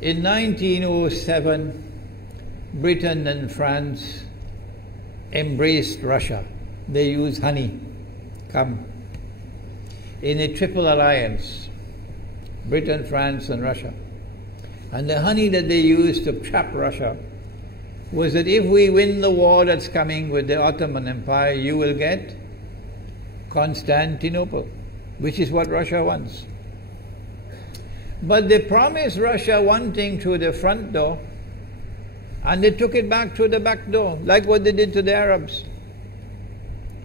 In 1907, Britain and France embraced Russia. They used honey, in a triple alliance, Britain, France and Russia. And the honey that they used to trap Russia was that if we win the war that's coming with the Ottoman Empire, you will get Constantinople, which is what Russia wants. But they promised Russia one thing through the front door, and they took it back through the back door, like what they did to the Arabs.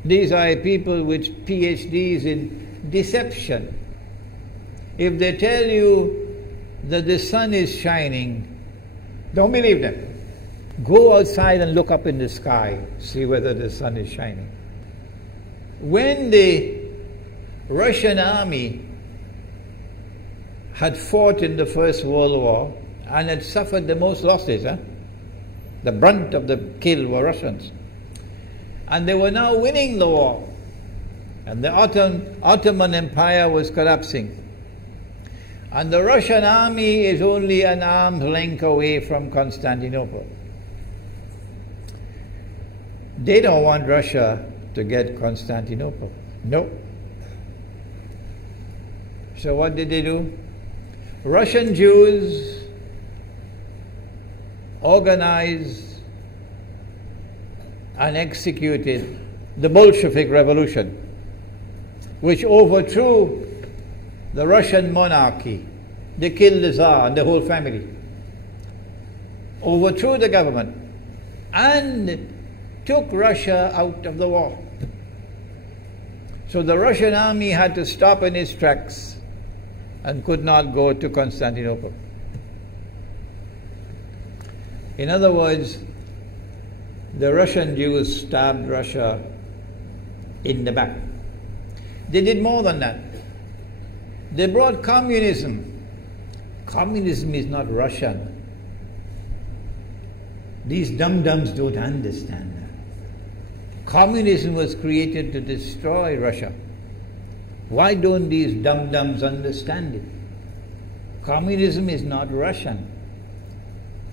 These are people with PhDs in deception. If they tell you that the sun is shining, don't believe them. Go outside and look up in the sky, see whether the sun is shining. When the Russian army had fought in the First World War and had suffered the most losses, the brunt of the kill were Russians. And they were now winning the war. And the Ottoman Empire was collapsing. And the Russian army is only an arm's length away from Constantinople. They don't want Russia to get Constantinople. No. So what did they do? Russian Jews organized and executed the Bolshevik Revolution, which overthrew the Russian monarchy. They killed the Tsar and the whole family, overthrew the government, and took Russia out of the war. So the Russian army had to stop in its tracks and could not go to Constantinople. In other words, the Russian Jews stabbed Russia in the back. They did more than that. They brought communism. Communism is not Russian. These dum-dums don't understand that. Communism was created to destroy Russia. Why don't these dum-dums understand it? Communism is not Russian.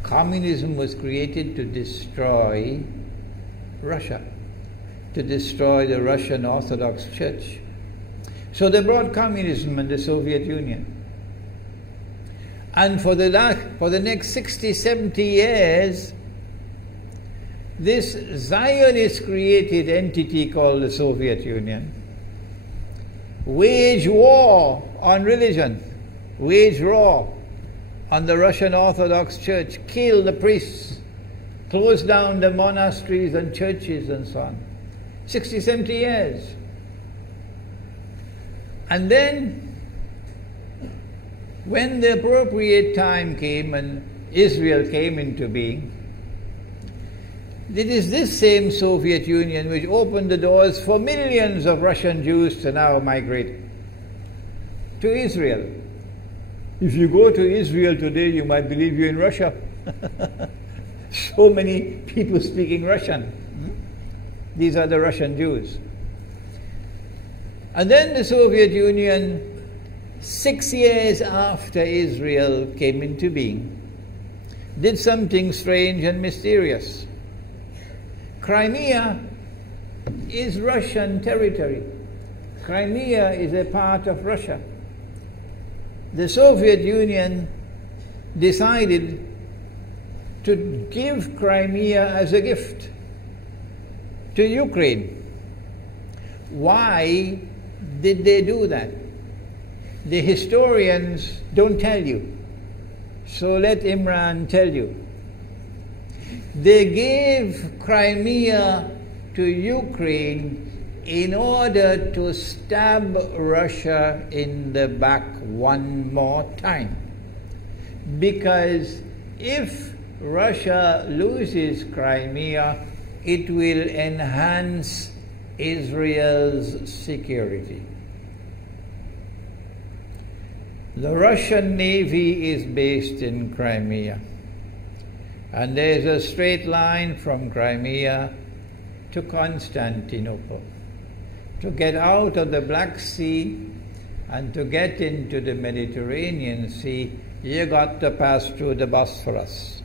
Communism was created to destroy Russia, to destroy the Russian Orthodox Church. So they brought communism in the Soviet Union. And for the next 60, 70 years, this Zionist created entity called the Soviet Union waged war on religion, waged war on the Russian Orthodox Church, killed the priests, closed down the monasteries and churches and so on. 60, 70 years. And then, when the appropriate time came and Israel came into being, it is this same Soviet Union which opened the doors for millions of Russian Jews to now migrate to Israel. If you go to Israel today, you might believe you're in Russia. So many people speaking Russian. These are the Russian Jews. And then the Soviet Union, 6 years after Israel came into being, did something strange and mysterious. Crimea is Russian territory. Crimea is a part of Russia. The Soviet Union decided to give Crimea as a gift to Ukraine. Why did they do that? The historians don't tell you. So let Imran tell you. They gave Crimea to Ukraine in order to stab Russia in the back one more time. Because if Russia loses Crimea, it will enhance Israel's security. The Russian Navy is based in Crimea, and there's a straight line from Crimea to Constantinople. To get out of the Black Sea and to get into the Mediterranean Sea, you got to pass through the Bosphorus.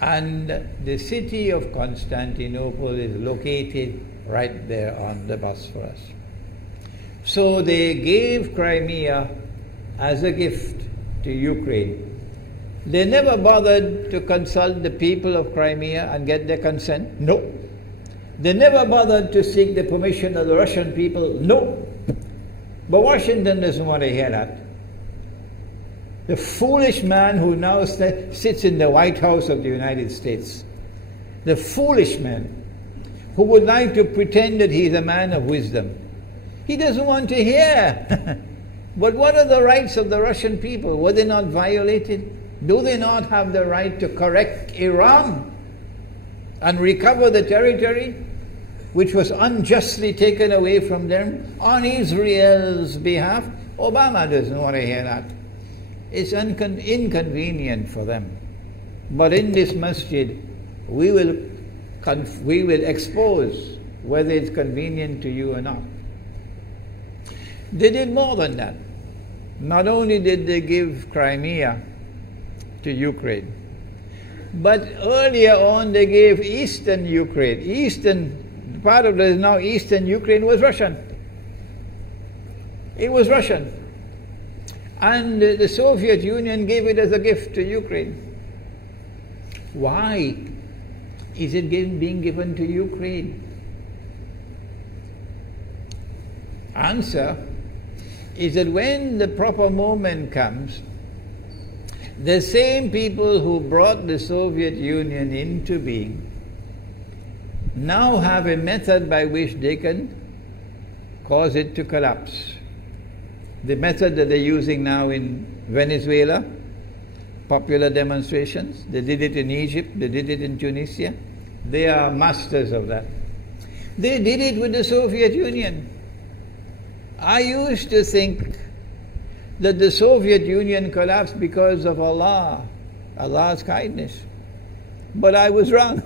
And the city of Constantinople is located right there on the Bosphorus. So they gave Crimea as a gift to Ukraine. They never bothered to consult the people of Crimea and get their consent. No. They never bothered to seek the permission of the Russian people. No. But Washington doesn't want to hear that. The foolish man who now sits in the White House of the United States, the foolish man who would like to pretend that he's a man of wisdom, he doesn't want to hear. But what are the rights of the Russian people? Were they not violated? Do they not have the right to correct Iran and recover the territory which was unjustly taken away from them on Israel's behalf? Obama doesn't want to hear that. It's inconvenient for them. But in this masjid, we will expose whether it's convenient to you or not. They did more than that. Not only did they give Crimea to Ukraine, but earlier on they gave eastern Ukraine. Eastern, part of the now eastern Ukraine was Russian. It was Russian. And the Soviet Union gave it as a gift to Ukraine. Why is it being given to Ukraine? Answer is that when the proper moment comes, the same people who brought the Soviet Union into being now have a method by which they can cause it to collapse. The method that they're using now in Venezuela, popular demonstrations, they did it in Egypt, they did it in Tunisia. They are masters of that. They did it with the Soviet Union. I used to think that the Soviet Union collapsed because of Allah's kindness. But I was wrong.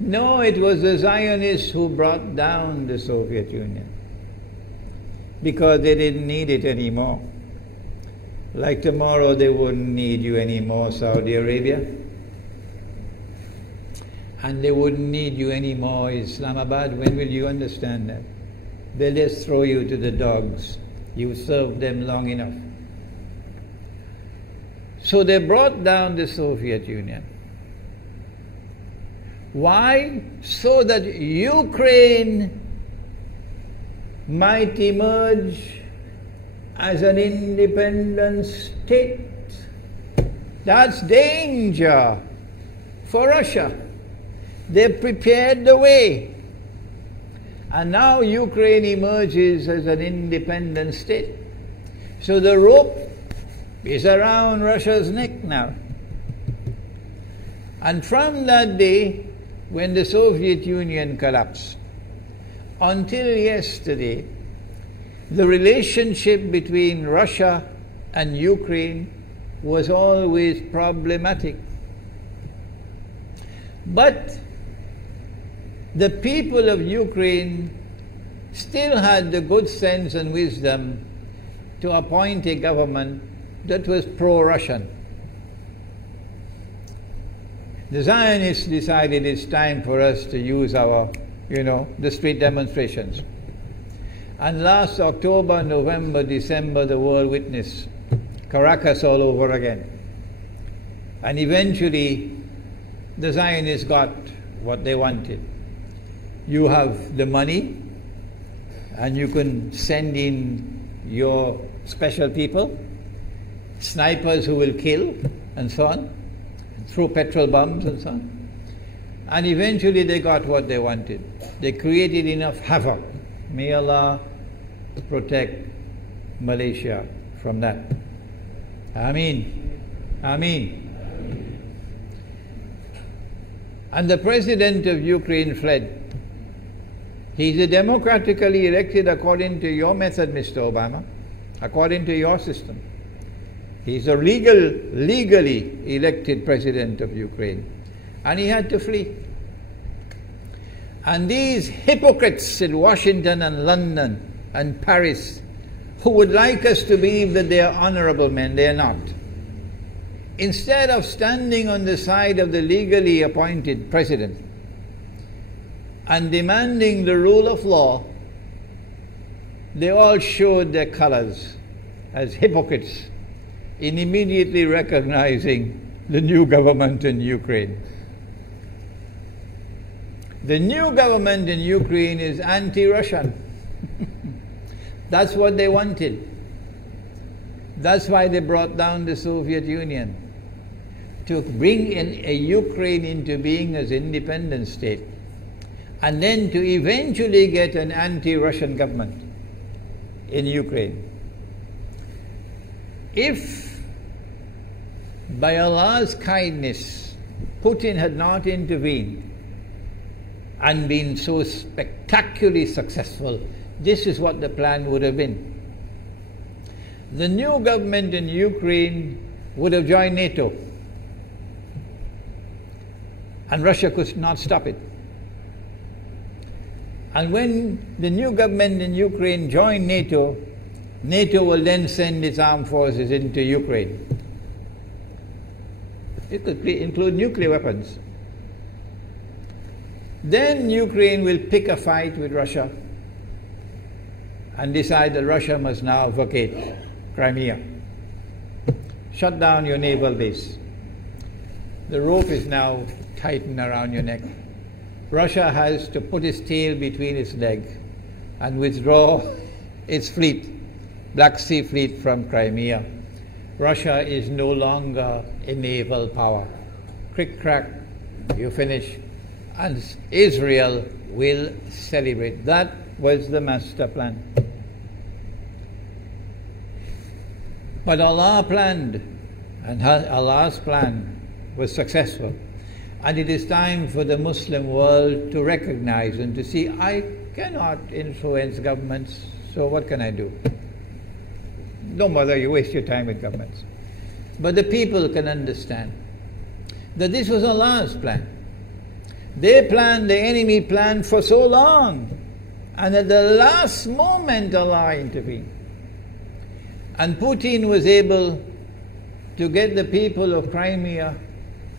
No, it was the Zionists who brought down the Soviet Union because they didn't need it anymore. Like tomorrow they wouldn't need you anymore, Saudi Arabia. And they wouldn't need you anymore, Islamabad. When will you understand that? They'll just throw you to the dogs. You've served them long enough. So they brought down the Soviet Union. Why? So that Ukraine might emerge as an independent state. That's danger for Russia. They prepared the way. And now Ukraine emerges as an independent state. So the rope is around Russia's neck now. And from that day, when the Soviet Union collapsed, until yesterday, the relationship between Russia and Ukraine was always problematic. But the people of Ukraine still had the good sense and wisdom to appoint a government that was pro-Russian. The Zionists decided it's time for us to use our, the street demonstrations. And last October, November, December, the world witnessed Caracas all over again. And eventually, the Zionists got what they wanted. You have the money, and you can send in your special people, snipers who will kill, and so on, throw petrol bombs and so on. And eventually they got what they wanted. They created enough havoc. May Allah protect Malaysia from that. Ameen. Ameen. And the president of Ukraine fled. He's a democratically elected according to your method, Mr. Obama, according to your system. He's a legally elected president of Ukraine. And he had to flee. And these hypocrites in Washington and London and Paris who would like us to believe that they are honorable men. They are not. Instead of standing on the side of the legally appointed president and demanding the rule of law, they all showed their colors as hypocrites in immediately recognizing the new government in Ukraine. The new government in Ukraine is anti-Russian. That's what they wanted. That's why they brought down the Soviet Union, to bring in a Ukraine into being as independent state, and then to eventually get an anti-Russian government in Ukraine. If by Allah's kindness Putin had not intervened and been so spectacularly successful, this is what the plan would have been. The new government in Ukraine would have joined NATO, and Russia could not stop it. And when the new government in Ukraine joined NATO, NATO will then send its armed forces into Ukraine. It could include nuclear weapons. Then Ukraine will pick a fight with Russia and decide that Russia must now vacate Crimea. Shut down your naval base. The rope is now tightened around your neck. Russia has to put its tail between its legs and withdraw its fleet, Black Sea Fleet, from Crimea. Russia is no longer a naval power. Crick crack, you finish. And Israel will celebrate. That was the master plan. But Allah planned, and Allah's plan was successful. And it is time for the Muslim world to recognize and to see, I cannot influence governments, so what can I do? Don't bother, you waste your time with governments. But the people can understand that this was Allah's plan. They planned, the enemy planned for so long, and at the last moment Allah intervened. And Putin was able to get the people of Crimea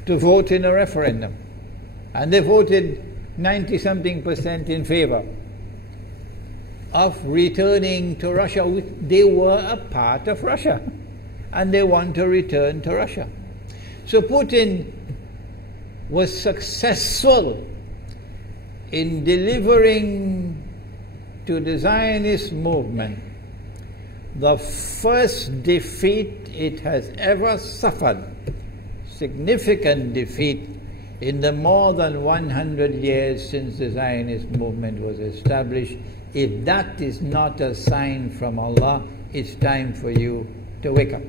to vote in a referendum. And they voted 90-something% in favor of returning to Russia. They were a part of Russia, and they want to return to Russia. So Putin was successful in delivering to the Zionist movement the first defeat it has ever suffered, significant defeat, in the more than 100 years since the Zionist movement was established. If that is not a sign from Allah, it's time for you to wake up.